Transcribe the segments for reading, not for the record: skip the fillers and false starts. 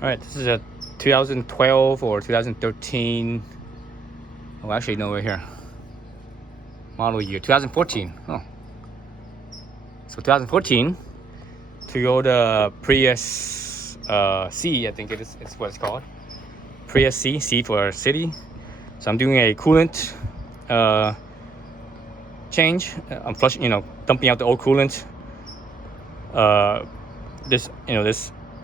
All right, this is a 2012 or 2013. Oh, actually, no, we're here. Model year 2014. Oh, so 2014 Toyota Prius C, I think it's what it's called. Prius C, C for city. So I'm doing a coolant change. I'm flushing, dumping out the old coolant. This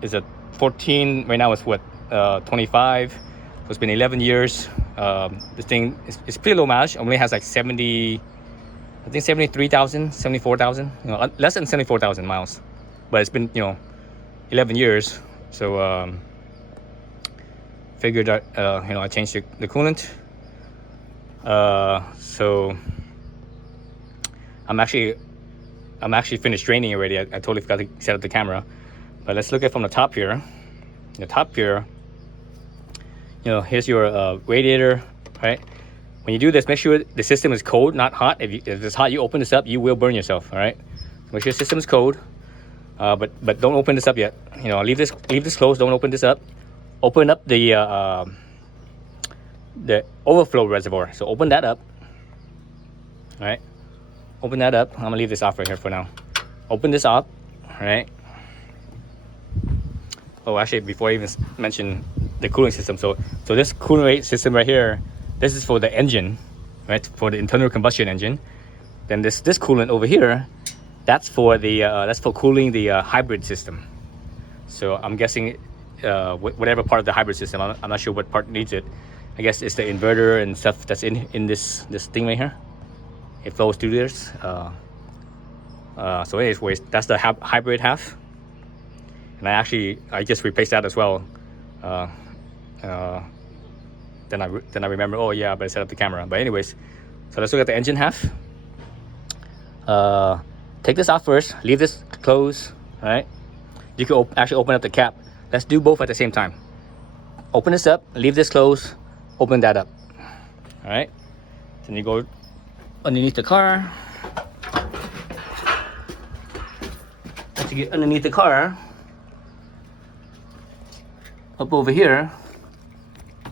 is a 14. Right now it's what 25. So it's been 11 years. This thing is pretty low mileage. It only has like 70, I think 73,000, 74,000. Less than 74,000 miles. But it's been 11 years. So figured that I changed the coolant. So I'm actually finished draining already. I totally forgot to set up the camera. But let's look at from the top here. The top here, here's your radiator, right? When you do this, make sure the system is cold, not hot. If it's hot, you open this up, you will burn yourself, all right? So make sure the system is cold, but don't open this up yet. Leave this closed. Don't open this up. Open up the overflow reservoir. So open that up, all right? Open that up. I'm gonna leave this off right here for now. Open this up, all right? Oh, actually, before I even mention the cooling system, so this cooling rate system right here, this is for the engine, right? For the internal combustion engine. Then this coolant over here, that's for cooling the hybrid system. So I'm guessing whatever part of the hybrid system, I'm not sure what part needs it. I guess it's the inverter and stuff that's in this thing right here. It flows through this. So anyways, that's the hybrid half. And I just replaced that as well. Then I remember, oh yeah, but I set up the camera. But anyways, so let's look at the engine half. Take this out first. Leave this closed. All right. You can actually open up the cap. Let's do both at the same time. Open this up. Leave this closed. Open that up. All right. Then you go underneath the car. Once you get underneath the car, up over here,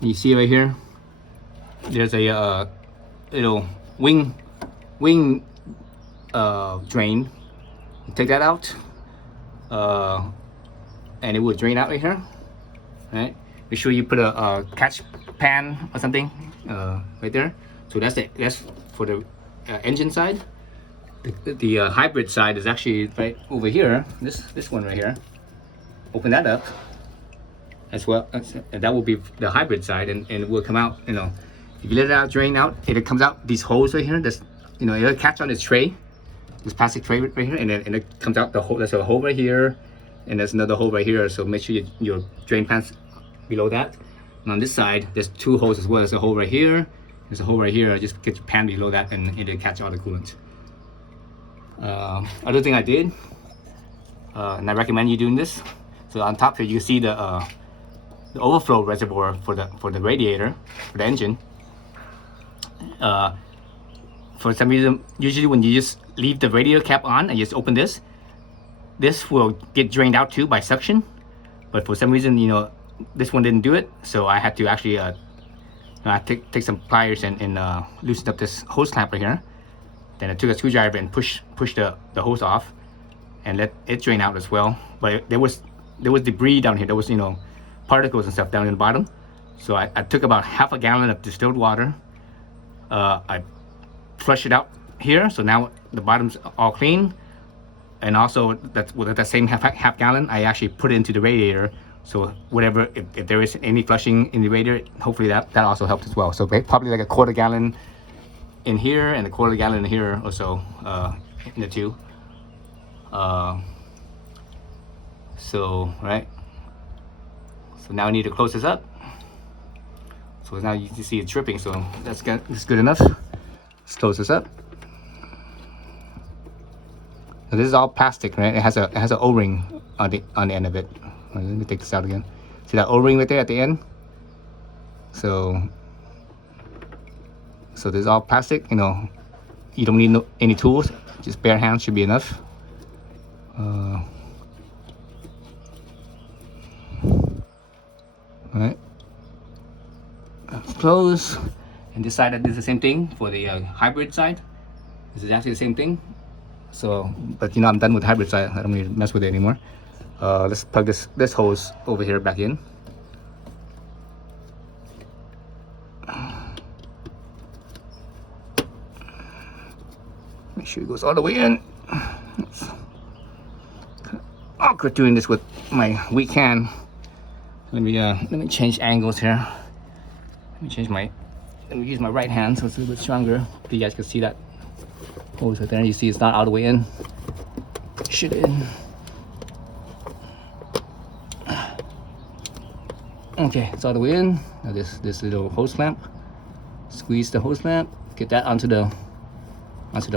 you see right here, there's a little wing drain. You take that out, and it will drain out right here. Right? Make sure you put a catch pan or something right there. So that's for the engine side. The hybrid side is actually right over here. This one right here. Open that up as well, and that will be the hybrid side, and it will come out. If you let it out, drain out, it comes out these holes right here. It'll catch on this tray, this plastic tray right here, and it comes out the hole. There's a hole right here, and there's another hole right here. So make sure your drain pan's below that. And on this side, there's two holes as well. There's a hole right here. There's a hole right here. Just get your pan below that, and it'll catch all the coolant. Other thing I did, and I recommend you doing this. So on top here, you see the overflow reservoir for the radiator, for the engine. For some reason, usually when you just leave the radiator cap on and just open this will get drained out too by suction. But for some reason, this one didn't do it, so I had to actually take some pliers and loosen up this hose clamp right here. Then I took a screwdriver and push the hose off and let it drain out as well. But there was debris down here. There was particles and stuff down in the bottom. So I took about half a gallon of distilled water. I flushed it out here, so now the bottom's all clean. And also with that same half gallon, I actually put it into the radiator. So whatever, if there is any flushing in the radiator, hopefully that also helped as well. So probably like a quarter gallon in here and a quarter gallon in here or so, in the two. Right. So now I need to close this up. So now you can see it's dripping, so that's good enough. Let's close this up. So this is all plastic, right? It has a O-ring on the end of it. Let me take this out again. See that O-ring right there at the end? So this is all plastic. You don't need any tools. Just bare hands should be enough. closed. And this side I did the same thing for the hybrid side. This is actually the same thing. So, but I'm done with the hybrid side. I don't need to mess with it anymore. Let's plug this hose over here back in. Make sure it goes all the way in. It's kind of awkward doing this with my weak hand. Let me change angles here. Let me use my right hand so it's a little bit stronger. You guys can see that hose right there. You see it's not all the way in. Push it in. Okay, it's all the way in. Now this little hose clamp. Squeeze the hose clamp. Get that onto the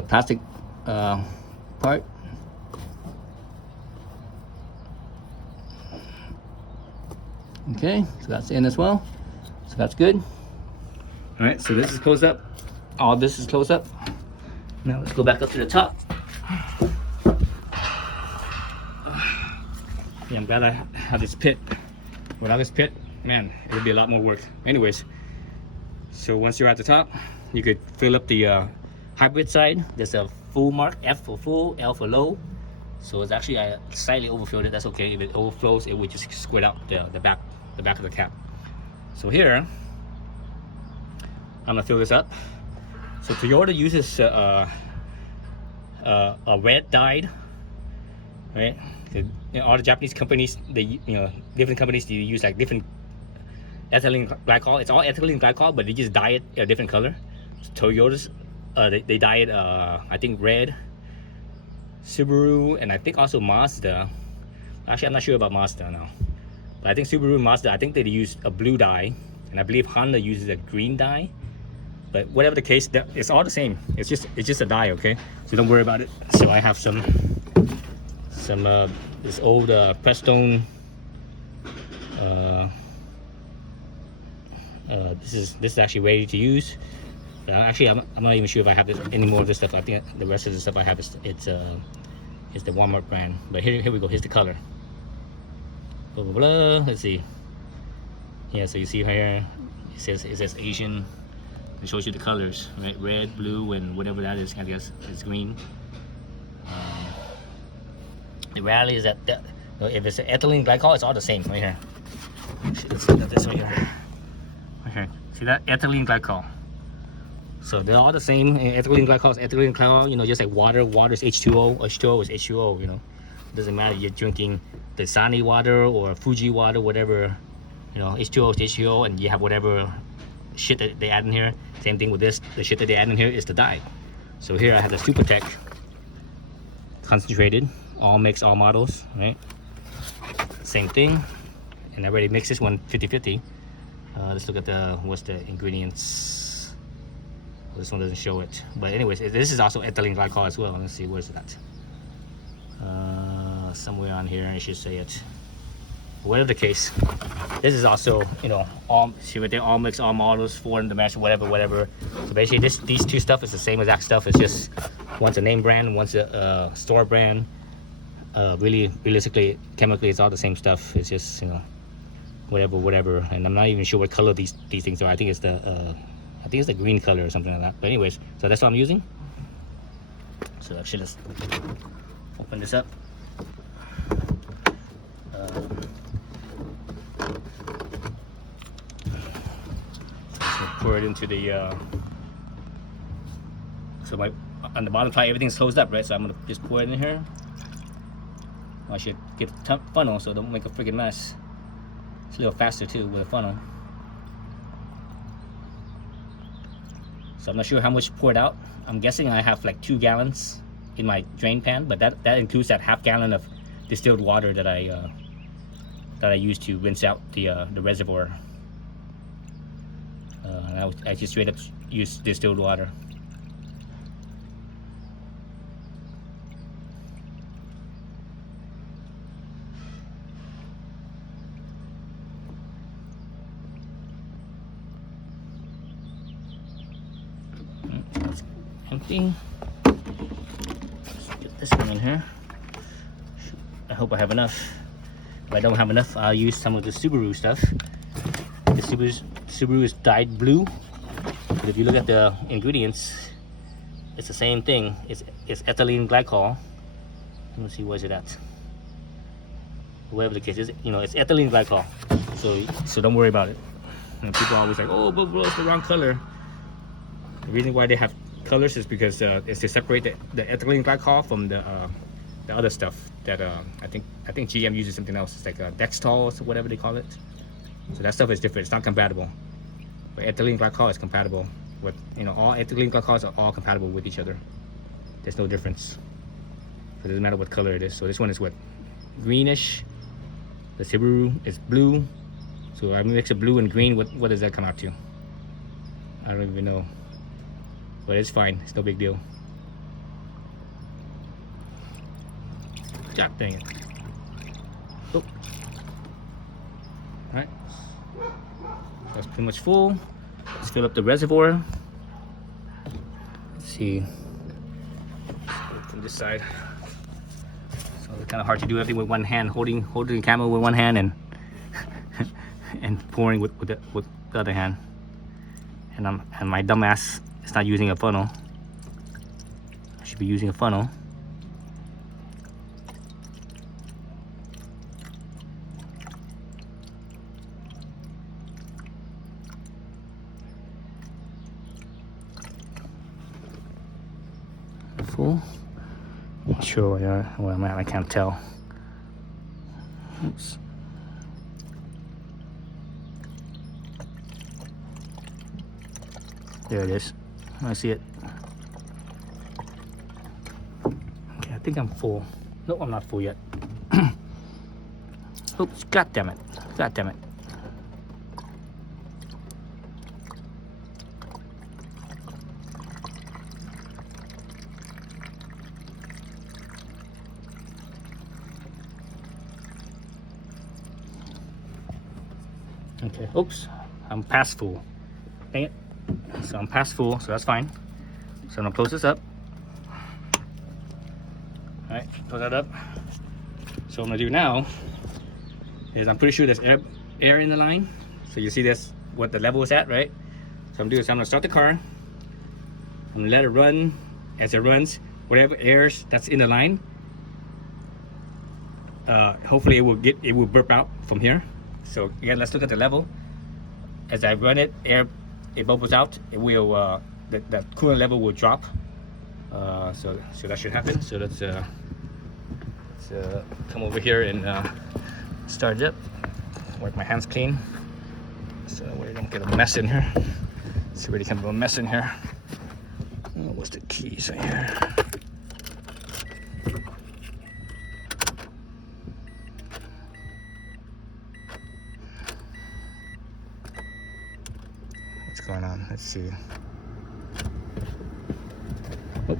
plastic part. Okay, so that's in as well. So that's good. All right, so this is closed up. All this is closed up. Now let's go back up to the top. Yeah, I'm glad I have this pit. Without this pit, man, it would be a lot more work. Anyways, so once you're at the top, you could fill up the hybrid side. There's a full mark, F for full, L for low. So it's actually I slightly overfilled it. That's okay. If it overflows, it would just squirt out the back of the cap. So here, I'm gonna fill this up. So Toyota uses a red dyed, right? All the Japanese companies, different companies, they use like different ethylene glycol. It's all ethylene glycol, but they just dye it a different color. So Toyota's, they dye it, I think red. Subaru, and I think also Mazda. Actually, I'm not sure about Mazda now. But I think Subaru and Mazda, I think they use a blue dye. And I believe Honda uses a green dye. But whatever the case, it's all the same. It's just a dye, okay? So don't worry about it. So I have some this old Prestone. This is actually ready to use. Actually, I'm not even sure if I have any more of this stuff. I think the rest of the stuff I have is the Walmart brand. But here we go. Here's the color. Blah blah blah. Let's see. Yeah, so you see here, it says Asian. It shows you the colors, right? Red, blue, and whatever that is. I guess it's green. The reality is that if it's ethylene glycol, it's all the same right here. Let's look at this right here. Right here. See that? Ethylene glycol. So they're all the same. Ethylene glycol is ethylene glycol. Just like water. Water is H2O. H2O is H2O. It doesn't matter. You're drinking Dasani water or Fuji water, whatever. H2O is H2O, and you have whatever shit that they add in here. Same thing with this. The shit that they add in here is the dye. So here I have the Supertech concentrated, all mix, all models, right? Same thing. And I already mixed this one 50-50. Let's look at what's the ingredients. Well, this one doesn't show it. But anyways, this is also ethylene glycol as well. Let's see, where's that? Somewhere on here, I should say it. Whatever the case, this is also, all mix, all models, foreign, domestic, whatever. So basically, these two stuff is the same exact stuff. It's just one's a name brand, one's a store brand. Really, realistically, chemically, it's all the same stuff. It's just whatever. And I'm not even sure what color these things are. I think it's the green color or something like that. But anyways, so that's what I'm using. So actually, let's open this up. Pour it into the so on the bottom side everything's closed up, right? So I'm gonna just pour it in here. I should get a funnel so don't make a freaking mess. It's a little faster too with a funnel. So I'm not sure how much poured out. I'm guessing I have like 2 gallons in my drain pan, but that includes that half gallon of distilled water that I use to rinse out the reservoir. And I just straight up use distilled water. It's empty. Let's get this one in here. I hope I have enough. If I don't have enough, I'll use some of the Subaru stuff. Subaru is dyed blue, but if you look at the ingredients, it's the same thing. It's ethylene glycol. Let me see, where's it at? Whatever the case is, you know, it's ethylene glycol. So don't worry about it. And people are always like, oh, but bro, it's the wrong color. The reason why they have colors is because it's to separate the ethylene glycol from the other stuff that I think GM uses something else. It's like Dextol or whatever they call it. So that stuff is different. It's not compatible. But ethylene glycol is compatible with, you know, all ethylene glycols are all compatible with each other. There's no difference. So it doesn't matter what color it is. So this one is what, greenish. The Subaru is blue. So I mix a blue and green. What does that come out to? I don't even know. But it's fine. It's no big deal. God dang it. Oh. Alright. That's pretty much full. Let's fill up the reservoir. Let's see. From this side. So it's kind of hard to do everything with one hand, holding the camera with one hand and and pouring with the other hand. And my dumb ass is not using a funnel. I should be using a funnel. Full. Not sure where I'm at. I can't tell. Oops. There it is. I see it. Okay, I think I'm full. No, I'm not full yet. Oops, god damn it. God damn it. Okay, oops, I'm past full. Dang it. So I'm past full, so that's fine. So I'm gonna close this up. Alright, close that up. So what I'm gonna do now is, I'm pretty sure there's air in the line. So you see this, what the level is at, right? So I'm gonna start the car. I'm gonna let it run. As it runs, whatever airs that's in the line, hopefully it will burp out from here. So again, let's look at the level. As I run it, it bubbles out. It will the coolant level will drop. So that should happen. So let's come over here and start it up. Wipe my hands clean so we don't get a mess in here. It's already kind of a mess in here. Oh, what's the keys in here? Going on, let's see. Oh.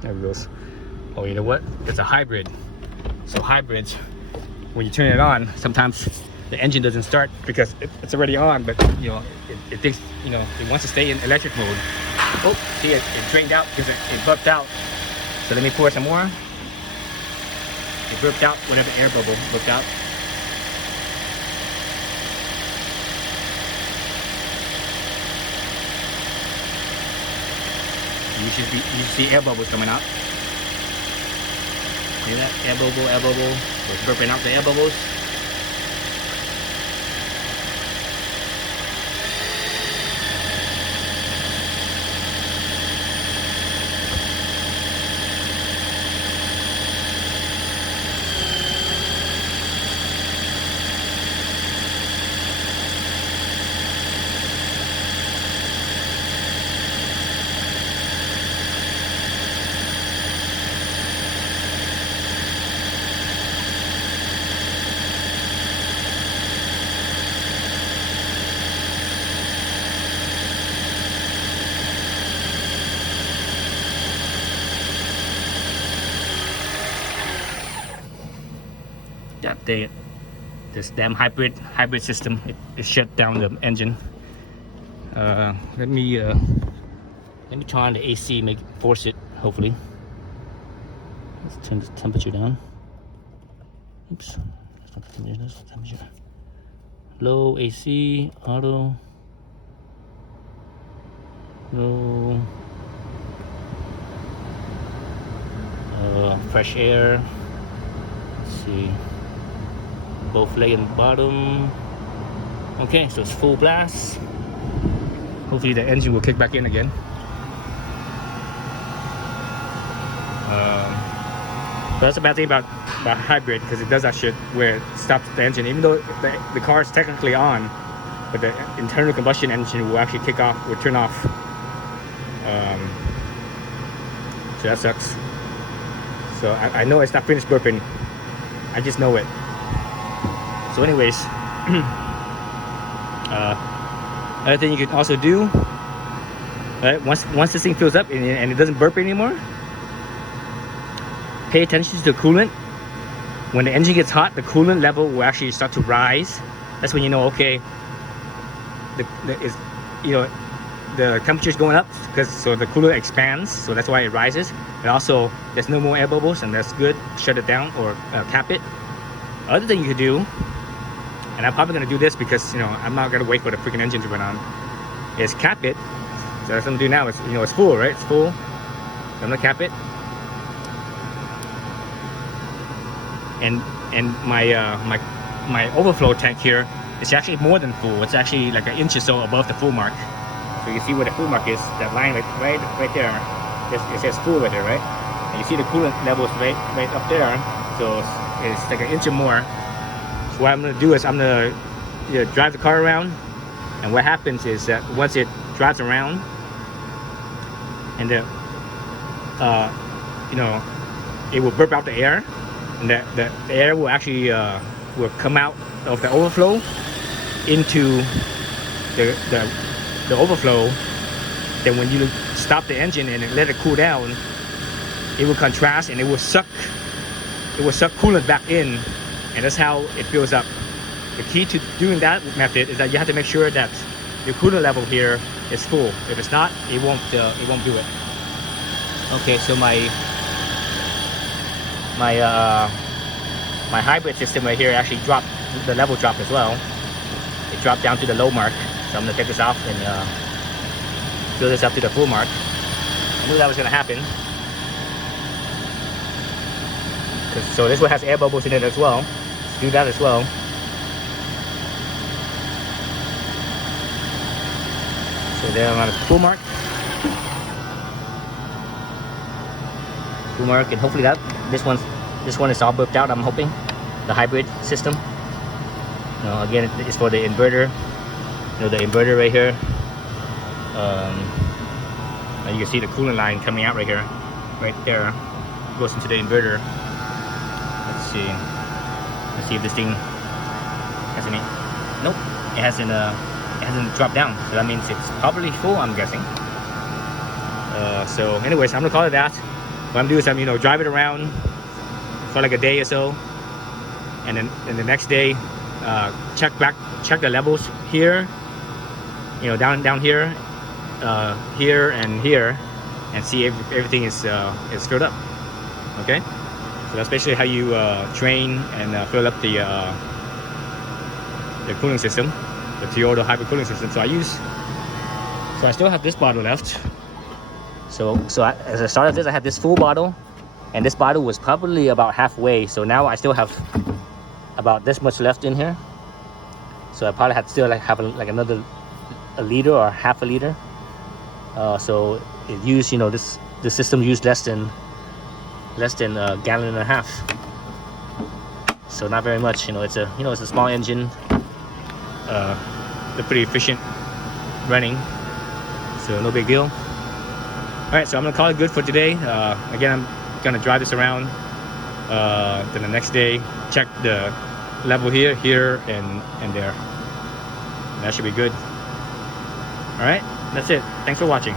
There it goes. Oh, you know what? It's a hybrid. So hybrids, when you turn it on, sometimes the engine doesn't start because it's already on, but you know, it thinks, you know, it wants to stay in electric mode. Oh, see, it drained out because it burped out. So let me pour some more. It burped out whatever air bubble burped out. You should see air bubbles coming out. See that? Air bubble. So it's burping out the air bubbles. God dang it. This damn hybrid system, it shut down the engine. Let me turn on the AC, force it, hopefully. Let's turn the temperature down. Oops, Low AC, auto, low, fresh air. Let's see, both leg and bottom. Okay, so it's full blast. Hopefully the engine will kick back in again. But that's the bad thing about hybrid, because it does that shit where it stops the engine, even though the car is technically on, but the internal combustion engine will actually kick off, will turn off. So that sucks. So I know it's not finished burping. I just know it. So anyways, another thing you can also do, right, once this thing fills up and it doesn't burp anymore, pay attention to the coolant. When the engine gets hot, the coolant level will actually start to rise. That's when you know, okay, the temperature is going up, so the coolant expands, so that's why it rises. And also, there's no more air bubbles, and that's good. Shut it down or cap it. Other thing you could do, and I'm probably gonna do this because I'm not gonna wait for the freaking engine to run on, is cap it. So that's what I'm gonna do now. It's it's full, right? It's full. So I'm gonna cap it. And my overflow tank here is actually more than full. It's actually like an inch or so above the full mark. So you see where the full mark is, that line right there. It says full right there, right? And you see the coolant levels right up there. So it's like an inch or more. So what I'm gonna do is I'm gonna drive the car around, and what happens is that once it drives around, and it will burp out the air. And the air will actually will come out of the overflow into the overflow. Then when you stop the engine and let it cool down, it will contrast and it will suck coolant back in, and that's how it fills up. The key to doing that method is that you have to make sure that the coolant level here is full. If it's not, it won't do it. Okay, so my hybrid system right here actually dropped, the level dropped as well. It dropped down to the low mark. So I'm gonna take this off and fill this up to the full mark. I knew that was gonna happen. So this one has air bubbles in it as well. Let's do that as well. So there I'm on a full mark. Full mark, and hopefully this one is all burped out, I'm hoping. The hybrid system. Again, it's for the inverter. The inverter right here. And you can see the coolant line coming out right here. Right there. It goes into the inverter. Let's see if this thing has any. Nope. It hasn't dropped down. So that means it's probably full, I'm guessing. So anyways, I'm gonna call it that. What I'm doing is I'm drive it around for like a day or so, and then the next day check the levels here, down here, here and here, and see if everything is filled up. Okay, so that's basically how you train and fill up the cooling system, the Toyota hybrid cooling system. So I still have this bottle left. So as I started this, I had this full bottle, and this bottle was probably about halfway. So now I still have about this much left in here. So I probably have another liter or half a liter. So it used, this system used less than a gallon and a half. So not very much. It's a small engine. They're pretty efficient running. So no big deal. All right, so I'm gonna call it good for today. Again, I'm gonna drive this around. Then the next day, check the level here, and there. That should be good. All right, that's it. Thanks for watching.